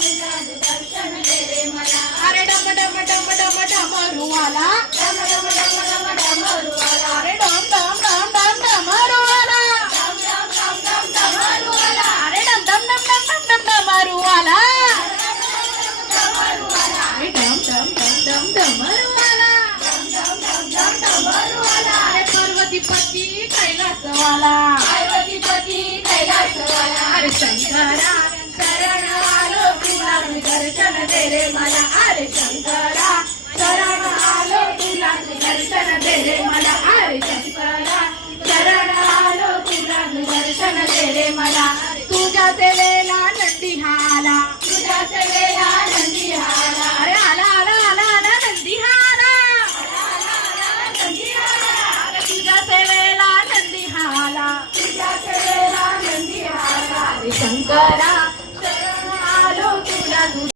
दर्शन दे रे मला. अरे डम डम डम डम डमरुवाला, डम डम डम डम डमरुवाला. अरे डम डम डम डम डमरुवाला, डम डम डम डम डमरुवाला. अरे डम डम डम डम डम डम डमरुवाला, डमरुवाला. अरे डम डम डम डम डमरुवाला, डम डम डम डम डमरुवाला. अरे पार्वतीपती कैलासवाला, पार्वतीपती कैलासवाला. अरे शंकरा शरण आलो तुला मी दर्शन दे रे मला.